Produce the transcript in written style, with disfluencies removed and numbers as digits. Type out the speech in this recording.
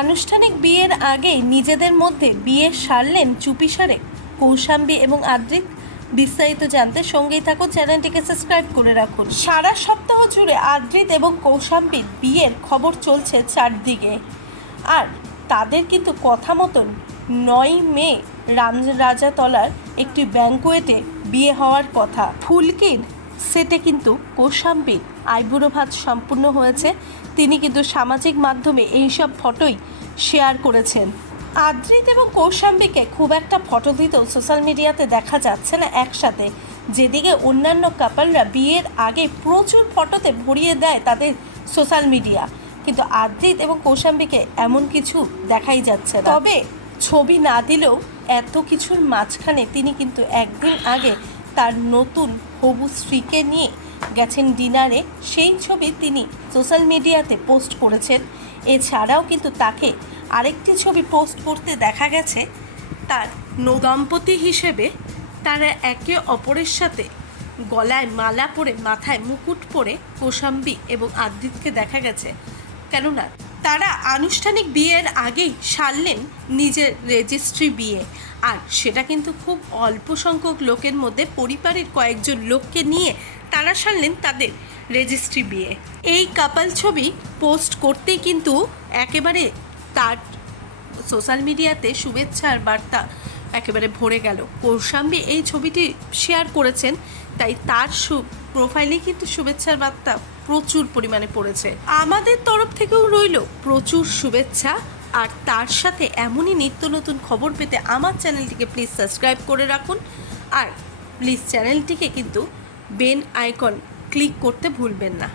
আনুষ্ঠানিক বিয়ের আগেই নিজেদের মধ্যে বিয়ে সারলেন চুপিসারে কৌশাম্বী এবং আদ্রিত। বিস্তারিত জানতে সঙ্গেই থাকুন, চ্যানেলটিকে সাবস্ক্রাইব করে রাখুন। সারা সপ্তাহ জুড়ে আদ্রিত এবং কৌশাম্বীর বিয়ের খবর চলছে চারদিকে। আর তাদের কিন্তু কথা মতন 9 মে রামরাজাতলার একটি ব্যাঙ্কোয়েটে বিয়ে হওয়ার কথা। ফুলকির সেটে কিন্তু কৌশাম্বীর আইবুড়ো ভাত সম্পূর্ণ হয়েছে। তিনি কিন্তু সামাজিক মাধ্যমে এইসব ফটোই শেয়ার করেছেন। আদ্রিত এবং কৌশাম্বীকে খুব একটা ফটো দিতেও সোশ্যাল মিডিয়াতে দেখা যাচ্ছে না একসাথে, যেদিকে অন্যান্য কাপলরা বিয়ের আগে প্রচুর ফটোতে ভরিয়ে দেয় তাদের সোশ্যাল মিডিয়া, কিন্তু আদ্রিত এবং কৌশাম্বীকে এমন কিছু দেখাই যাচ্ছে না। তবে ছবি না দিলেও এত কিছুর মাঝখানে তিনি কিন্তু একদিন আগে তার নতুন হবু স্ত্রীকে নিয়ে গেছেন ডিনারে। সেই ছবি তিনি সোশ্যাল মিডিয়াতে পোস্ট করেছেন। এছাড়াও কিন্তু তাকে আরেকটি ছবি পোস্ট করতে দেখা গেছে তার দম্পতি হিসেবে। তারা একে অপরের সাথে গলায় মালা পরে মাথায় মুকুট পরে কৌশাম্বী এবং আদ্রিতকে দেখা গেছে, কেননা তারা আনুষ্ঠানিক বিয়ের আগেই সারলেন নিজের রেজিস্ট্রি বিয়ে। আর সেটা কিন্তু খুব অল্প সংখ্যক লোকের মধ্যে, পরিবারের কয়েকজন লোককে নিয়ে তারা সারলেন তাদের রেজিস্ট্রি বিয়ে। এই কাপল ছবি পোস্ট করতেই কিন্তু একেবারে তার সোশ্যাল মিডিয়াতে শুভেচ্ছার বার্তা একেবারে ভরে গেল। কৌশাম্বী এই ছবিটি শেয়ার করেছেন, তাই তার প্রোফাইলে কিন্তু শুভেচ্ছার বার্তা প্রচুর পরিমাণে পড়েছে। আমাদের তরফ থেকেও রইল প্রচুর শুভেচ্ছা। আর তার সাথে এমনই নিত্য নতুন খবর পেতে আমার চ্যানেলটিকে প্লিজ সাবস্ক্রাইব করে রাখুন। আর প্লিজ চ্যানেলটিকে কিন্তু বেল আইকন ক্লিক করতে ভুলবেন না।